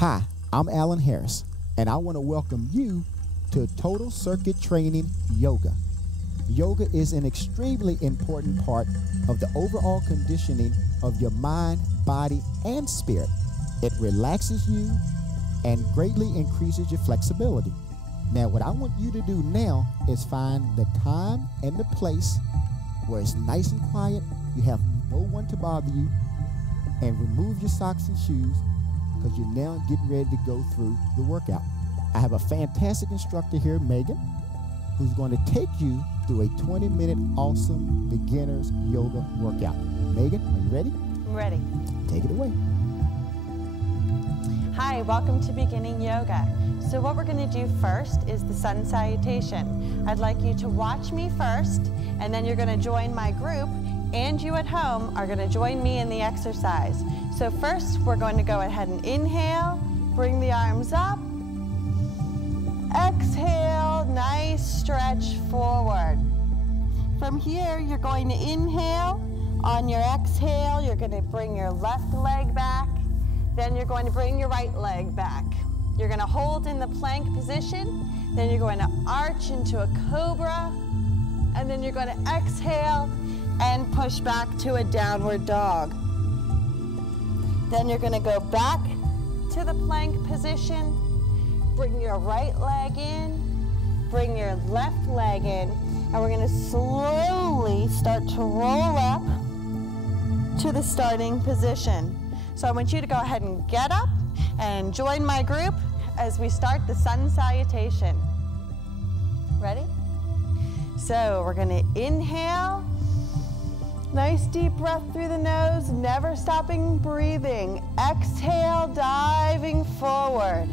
Hi, I'm Alan Harris, and I want to welcome you to Total Circuit Training Yoga. Yoga is an extremely important part of the overall conditioning of your mind, body, and spirit. It relaxes you and greatly increases your flexibility. Now, what I want you to do now is find the time and the place where it's nice and quiet, you have no one to bother you, and remove your socks and shoes because you're now getting ready to go through the workout. I have a fantastic instructor here, Megan, who's going to take you through a 20-minute awesome beginner's yoga workout. Megan, are you ready? I'm ready. Take it away. Hi, welcome to Beginning Yoga. So what we're going to do first is the sun salutation. I'd like you to watch me first, and then you're going to join my group, and you at home are going to join me in the exercise. So first, we're going to go ahead and inhale, bring the arms up. Exhale, nice stretch forward. From here, you're going to inhale. On your exhale, you're going to bring your left leg back. Then you're going to bring your right leg back. You're going to hold in the plank position. Then you're going to arch into a cobra. And then you're going to exhale and push back to a downward dog. Then you're going to go back to the plank position. Bring your right leg in. Bring your left leg in. And we're going to slowly start to roll up to the starting position. So I want you to go ahead and get up and join my group as we start the sun salutation. Ready? So we're going to inhale. Nice deep breath through the nose, never stopping breathing. Exhale, diving forward.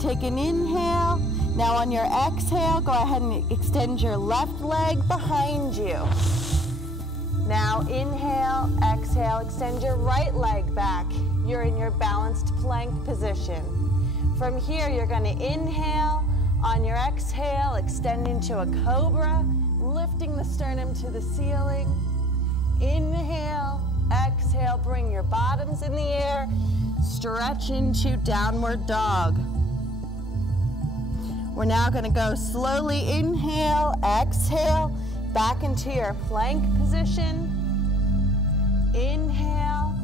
Take an inhale. Now on your exhale, go ahead and extend your left leg behind you. Now inhale, exhale, extend your right leg back. You're in your balanced plank position. From here, you're going to inhale. On your exhale, extend into a cobra, lifting the sternum to the ceiling. Inhale, exhale, bring your bottoms in the air. Stretch into downward dog. We're now going to go slowly inhale, exhale, back into your plank position. Inhale,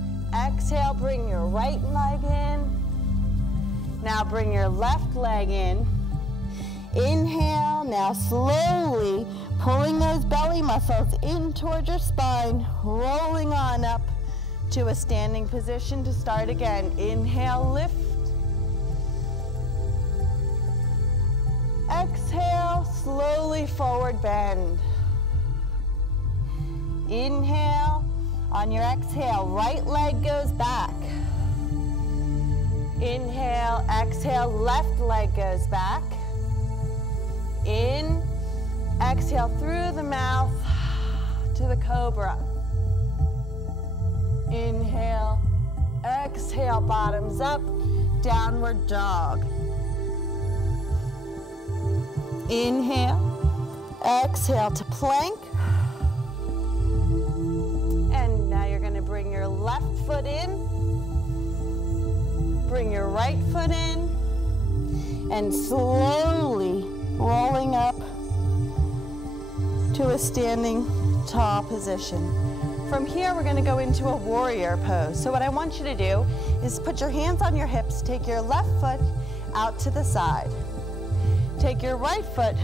exhale, bring your right leg in. Now bring your left leg in. Inhale, now slowly pulling those belly muscles in towards your spine, rolling on up to a standing position to start again. Inhale, lift. Exhale, slowly forward bend. Inhale. On your exhale, right leg goes back. Inhale, exhale, left leg goes back. In, exhale through the mouth to the cobra. Inhale, exhale, bottoms up, downward dog. Inhale, exhale to plank. And now you're going to bring your left foot in, bring your right foot in, and slowly rolling up to a standing tall position. From here, we're going to go into a warrior pose. So what I want you to do is put your hands on your hips, take your left foot out to the side. Take your right foot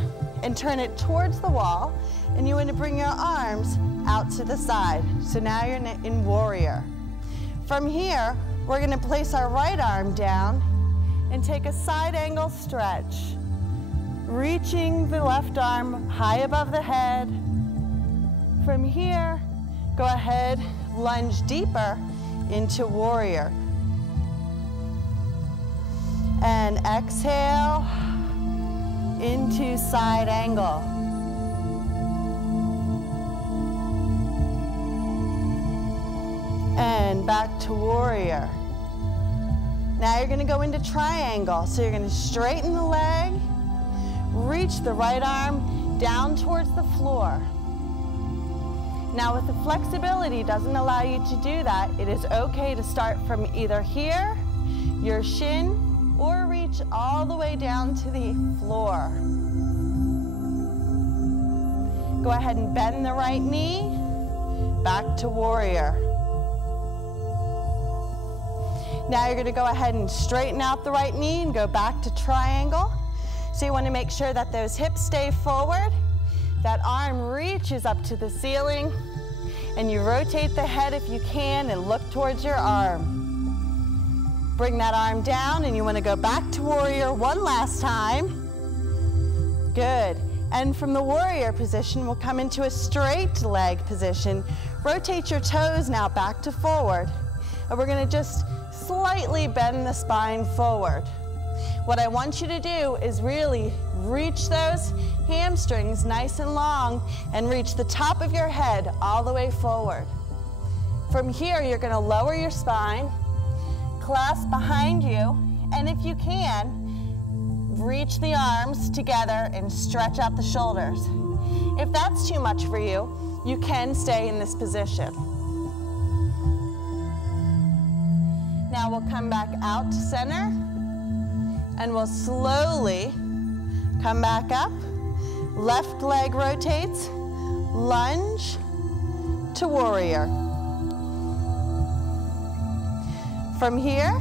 and turn it towards the wall, and you want to bring your arms out to the side. So now you're in warrior. From here, we're going to place our right arm down and take a side angle stretch, reaching the left arm high above the head. From here, go ahead, lunge deeper into warrior. And exhale into side angle. And back to warrior. Now you're going to go into triangle. So you're going to straighten the leg, reach the right arm down towards the floor. Now, if the flexibility doesn't allow you to do that, it is okay to start from either here, your shin, or reach all the way down to the floor. Go ahead and bend the right knee, back to warrior. Now you're going to go ahead and straighten out the right knee and go back to triangle. So you want to make sure that those hips stay forward, that arm reaches up to the ceiling, and you rotate the head if you can and look towards your arm. Bring that arm down and you want to go back to warrior one last time. Good. And from the warrior position, we'll come into a straight leg position. Rotate your toes now back to forward. And we're going to just slightly bend the spine forward. What I want you to do is really reach those hamstrings nice and long and reach the top of your head all the way forward. From here, you're going to lower your spine, clasp behind you, and if you can, reach the arms together and stretch out the shoulders. If that's too much for you, you can stay in this position. Now we'll come back out to center, and we'll slowly come back up. Left leg rotates, lunge to warrior. From here,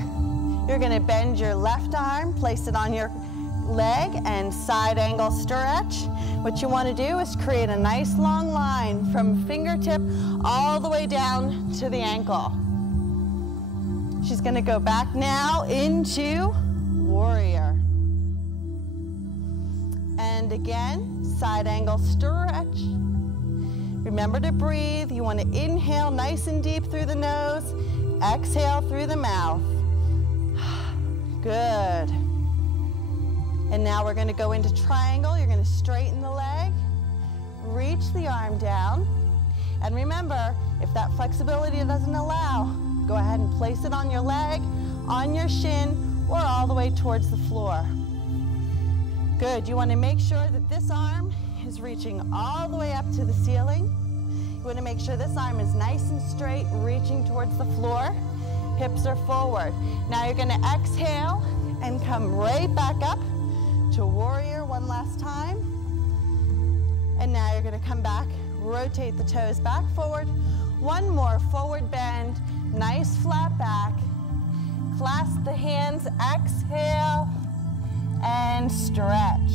you're going to bend your left arm, place it on your leg, and side angle stretch. What you want to do is create a nice long line from fingertip all the way down to the ankle. She's going to go back now into warrior. And again, side angle stretch. Remember to breathe. You want to inhale nice and deep through the nose, exhale through the mouth. Good. And now we're going to go into triangle. You're going to straighten the leg, reach the arm down, and remember, if that flexibility doesn't allow, go ahead and place it on your leg, on your shin, or all the way towards the floor. Good. You want to make sure that this arm is reaching all the way up to the ceiling. You want to make sure this arm is nice and straight, reaching towards the floor. Hips are forward. Now you're going to exhale and come right back up to warrior one last time. And now you're going to come back, rotate the toes back forward. One more forward bend, nice flat back. Clasp the hands, exhale, and stretch.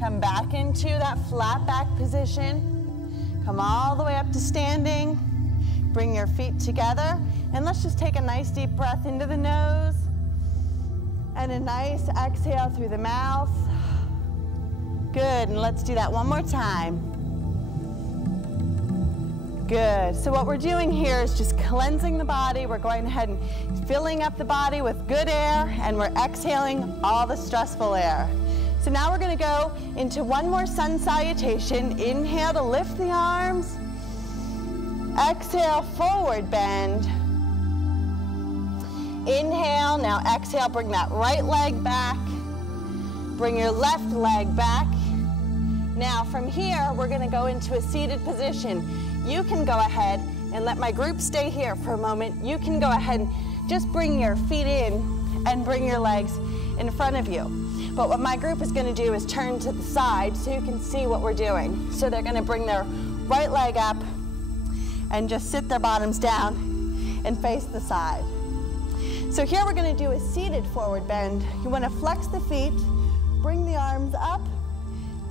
Come back into that flat back position. Come all the way up to standing. Bring your feet together. And let's just take a nice deep breath into the nose. And a nice exhale through the mouth. Good, and let's do that one more time. Good, so what we're doing here is just cleansing the body. We're going ahead and filling up the body with good air, and we're exhaling all the stressful air. So now we're gonna go into one more sun salutation. Inhale to lift the arms. Exhale, forward bend. Inhale, now exhale, bring that right leg back. Bring your left leg back. Now from here, we're gonna go into a seated position. You can go ahead and let my group stay here for a moment. You can go ahead and just bring your feet in and bring your legs in front of you. But what my group is gonna do is turn to the side so you can see what we're doing. So they're gonna bring their right leg up and just sit their bottoms down and face the side. So here we're gonna do a seated forward bend. You wanna flex the feet, bring the arms up,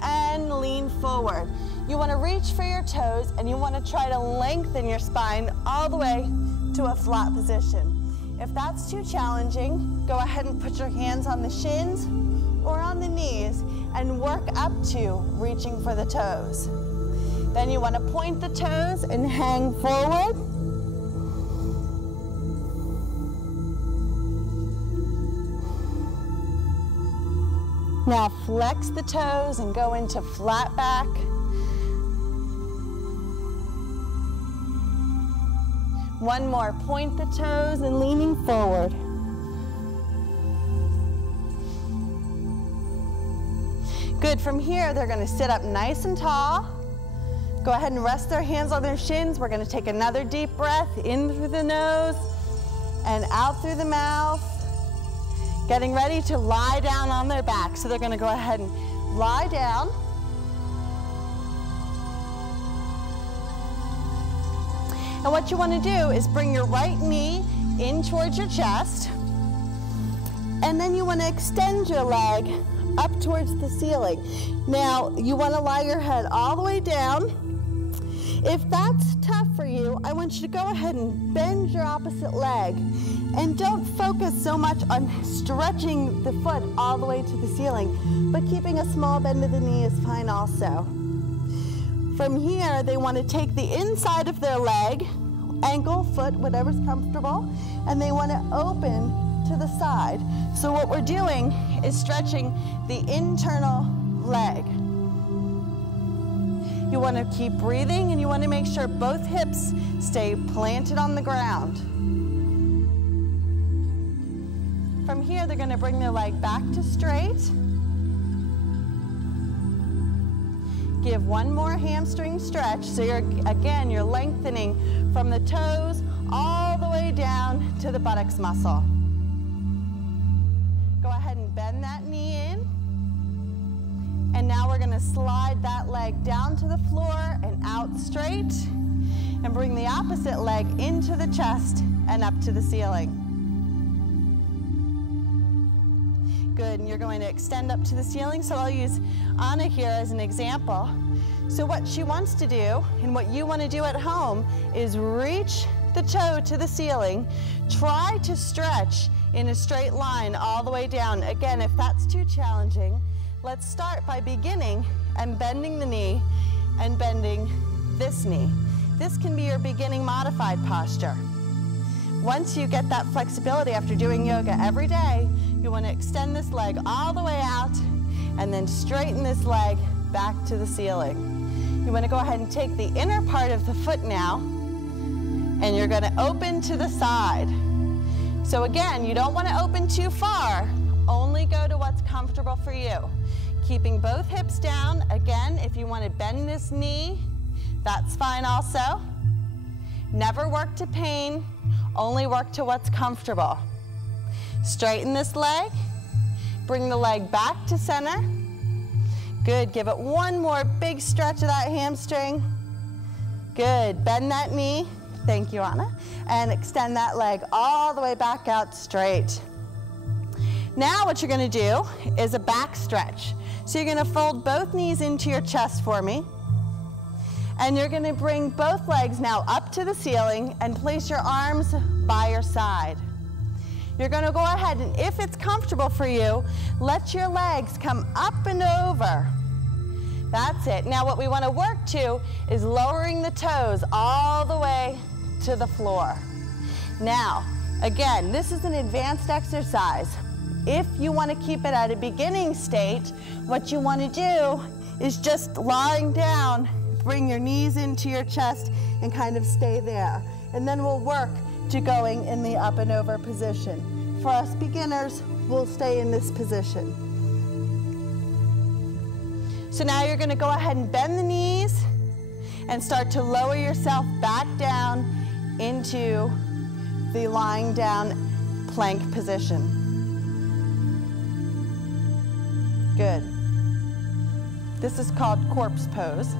and lean forward. You wanna reach for your toes, and you wanna try to lengthen your spine all the way to a flat position. If that's too challenging, go ahead and put your hands on the shins or on the knees and work up to reaching for the toes. Then you wanna point the toes and hang forward. Now flex the toes and go into flat back. One more, point the toes and leaning forward. Good, from here, they're gonna sit up nice and tall. Go ahead and rest their hands on their shins. We're gonna take another deep breath in through the nose and out through the mouth. Getting ready to lie down on their back. So they're gonna go ahead and lie down. And what you wanna do is bring your right knee in towards your chest. And then you wanna extend your leg up towards the ceiling. Now, you wanna lie your head all the way down. If that's tough for you, I want you to go ahead and bend your opposite leg. And don't focus so much on stretching the foot all the way to the ceiling, but keeping a small bend of the knee is fine also. From here, they want to take the inside of their leg, ankle, foot, whatever's comfortable, and they want to open to the side. So what we're doing is stretching the internal leg. You want to keep breathing, and you want to make sure both hips stay planted on the ground. From here, they're going to bring their leg back to straight. Give one more hamstring stretch. So you're lengthening from the toes all the way down to the buttocks muscle. Go ahead and bend that knee in. And now we're going to slide that leg down to the floor and out straight. And bring the opposite leg into the chest and up to the ceiling. Good, and you're going to extend up to the ceiling. So I'll use Anna here as an example. So what she wants to do, and what you want to do at home, is reach the toe to the ceiling. Try to stretch in a straight line all the way down. Again, if that's too challenging, let's start by beginning and bending the knee and bending this knee. This can be your beginning modified posture. Once you get that flexibility after doing yoga every day, you want to extend this leg all the way out and then straighten this leg back to the ceiling. You want to go ahead and take the inner part of the foot now, and you're going to open to the side. So again, you don't want to open too far, only go to what's comfortable for you. Keeping both hips down. Again, if you want to bend this knee, that's fine also. Never work to pain, only work to what's comfortable. Straighten this leg, bring the leg back to center. Good, give it one more big stretch of that hamstring. Good, bend that knee, thank you Anna, and extend that leg all the way back out straight. Now what you're going to do is a back stretch. So you're going to fold both knees into your chest for me. And you're going to bring both legs now up to the ceiling and place your arms by your side. You're going to go ahead and, if it's comfortable for you, let your legs come up and over. That's it. Now what we want to work to is lowering the toes all the way to the floor. Now, again, this is an advanced exercise. If you want to keep it at a beginning state, what you want to do is just lying down, bring your knees into your chest and kind of stay there. And then we'll work to going in the up and over position. For us beginners, we'll stay in this position. So now you're going to go ahead and bend the knees and start to lower yourself back down into the lying down plank position. Good. This is called corpse pose.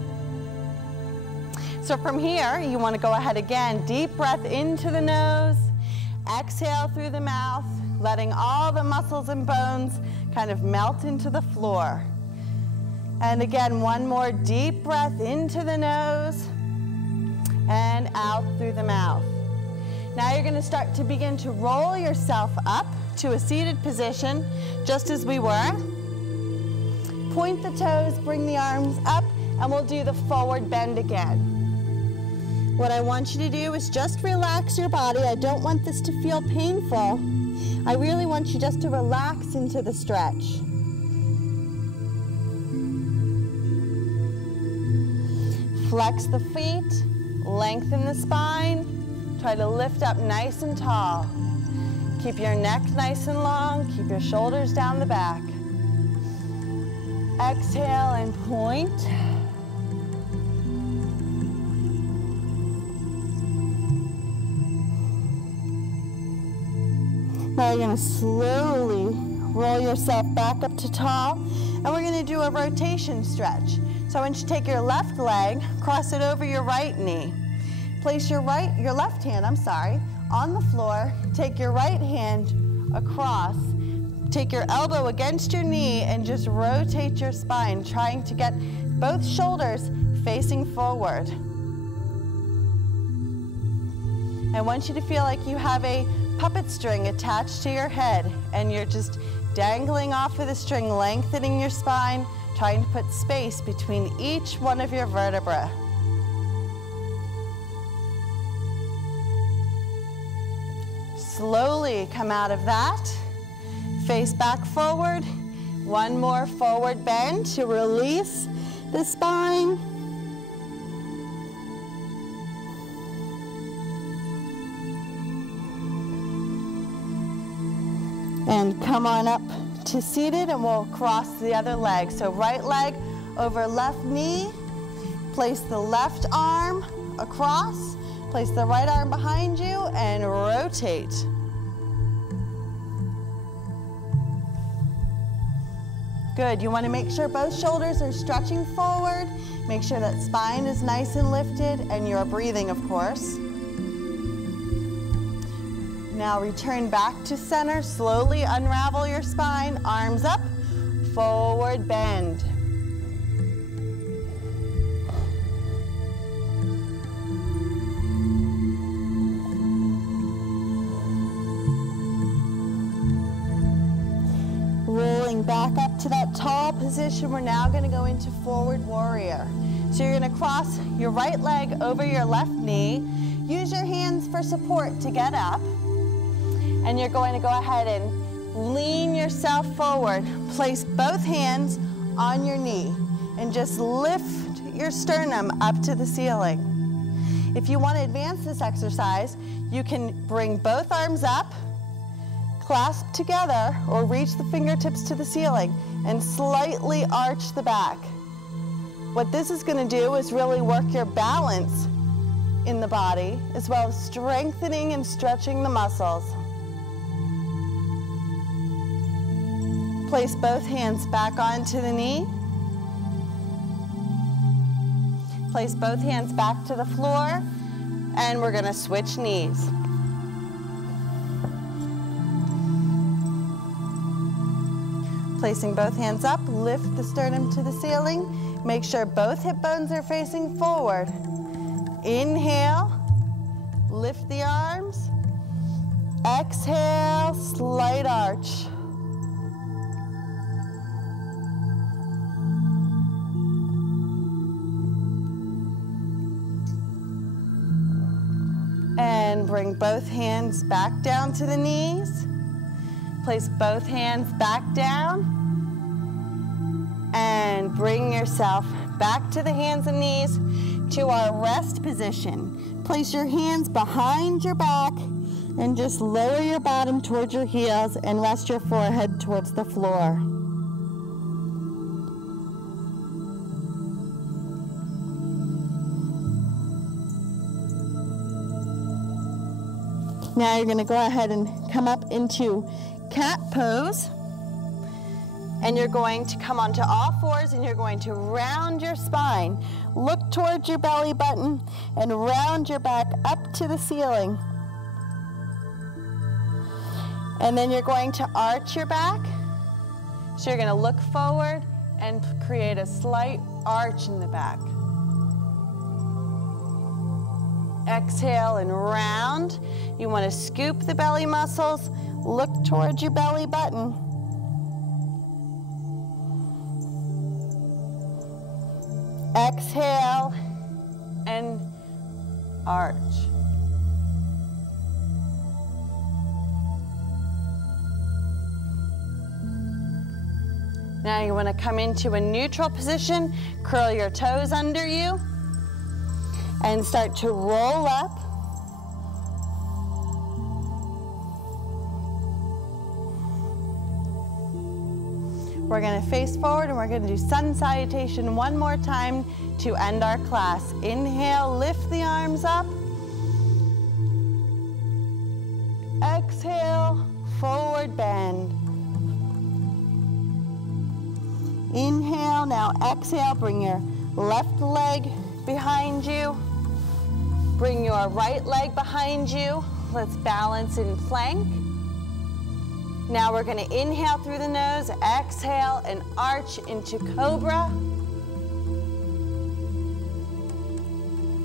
So from here, you want to go ahead again, deep breath into the nose, exhale through the mouth, letting all the muscles and bones kind of melt into the floor. And again, one more deep breath into the nose and out through the mouth. Now you're going to start to begin to roll yourself up to a seated position, just as we were. Point the toes, bring the arms up, and we'll do the forward bend again. What I want you to do is just relax your body. I don't want this to feel painful. I really want you just to relax into the stretch. Flex the feet, lengthen the spine, try to lift up nice and tall. Keep your neck nice and long, keep your shoulders down the back. Exhale and point. Now you're going to slowly roll yourself back up to tall, and we're going to do a rotation stretch. So I want you to take your left leg, cross it over your right knee. Place your left hand, on the floor. Take your right hand across. Take your elbow against your knee and just rotate your spine, trying to get both shoulders facing forward. I want you to feel like you have a puppet string attached to your head, and you're just dangling off of the string, lengthening your spine, trying to put space between each one of your vertebrae. Slowly come out of that. Face back forward. One more forward bend to release the spine. And come on up to seated, and we'll cross the other leg. So right leg over left knee. Place the left arm across. Place the right arm behind you and rotate. Good. You want to make sure both shoulders are stretching forward. Make sure that spine is nice and lifted, and you're breathing, of course. Now return back to center. Slowly unravel your spine. Arms up. Forward bend. Rolling back up to that tall position, we're now going to go into forward warrior. So you're going to cross your right leg over your left knee. Use your hands for support to get up. And you're going to go ahead and lean yourself forward. Place both hands on your knee and just lift your sternum up to the ceiling. If you want to advance this exercise, you can bring both arms up, clasp together, or reach the fingertips to the ceiling and slightly arch the back. What this is going to do is really work your balance in the body, as well as strengthening and stretching the muscles. Place both hands back onto the knee. Place both hands back to the floor, and we're going to switch knees. Placing both hands up, lift the sternum to the ceiling. Make sure both hip bones are facing forward. Inhale, lift the arms. Exhale, slight arch. And bring both hands back down to the knees. Place both hands back down. And bring yourself back to the hands and knees to our rest position. Place your hands behind your back and just lower your bottom towards your heels and rest your forehead towards the floor. Now you're going to go ahead and come up into cat pose. And you're going to come onto all fours, and you're going to round your spine. Look towards your belly button and round your back up to the ceiling. And then you're going to arch your back. So you're going to look forward and create a slight arch in the back. Exhale and round. You want to scoop the belly muscles. Look towards your belly button. Exhale and arch. Now you want to come into a neutral position, curl your toes under you, and start to roll up. We're gonna face forward and we're gonna do sun salutation one more time to end our class. Inhale, lift the arms up. Exhale, forward bend. Inhale, now exhale, bring your left leg behind you. Bring your right leg behind you. Let's balance in plank. Now we're gonna inhale through the nose, exhale and arch into cobra.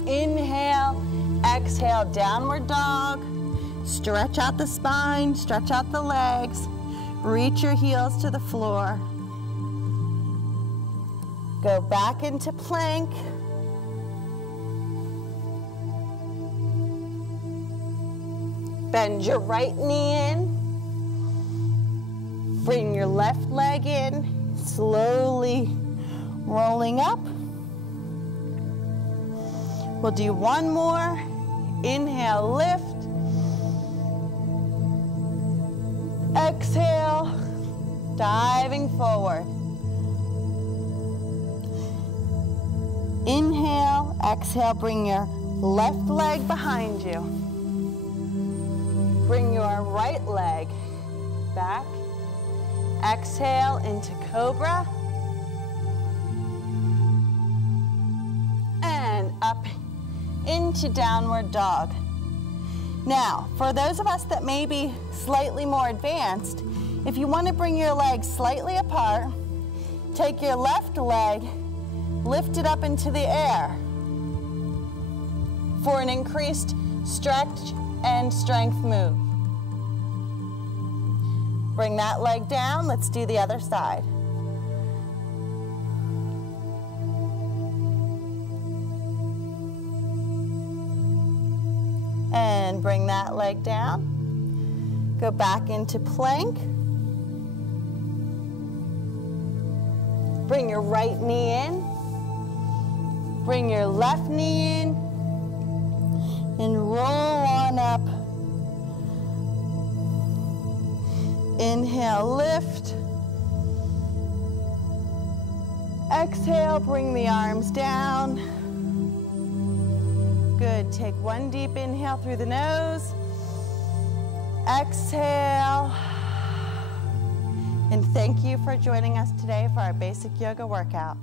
Inhale, exhale, downward dog. Stretch out the spine, stretch out the legs. Reach your heels to the floor. Go back into plank. Bend your right knee in. Bring your left leg in, slowly rolling up. We'll do one more. Inhale, lift. Exhale, diving forward. Inhale, exhale, bring your left leg behind you. Bring your right leg back. Exhale into cobra. And up into downward dog. Now, for those of us that may be slightly more advanced, if you want to bring your legs slightly apart, take your left leg, lift it up into the air for an increased stretch and strength move. Bring that leg down. Let's do the other side. And bring that leg down. Go back into plank. Bring your right knee in. Bring your left knee in. And roll on up. Inhale, lift. Exhale, bring the arms down. Good, take one deep inhale through the nose. Exhale. And thank you for joining us today for our basic yoga workout.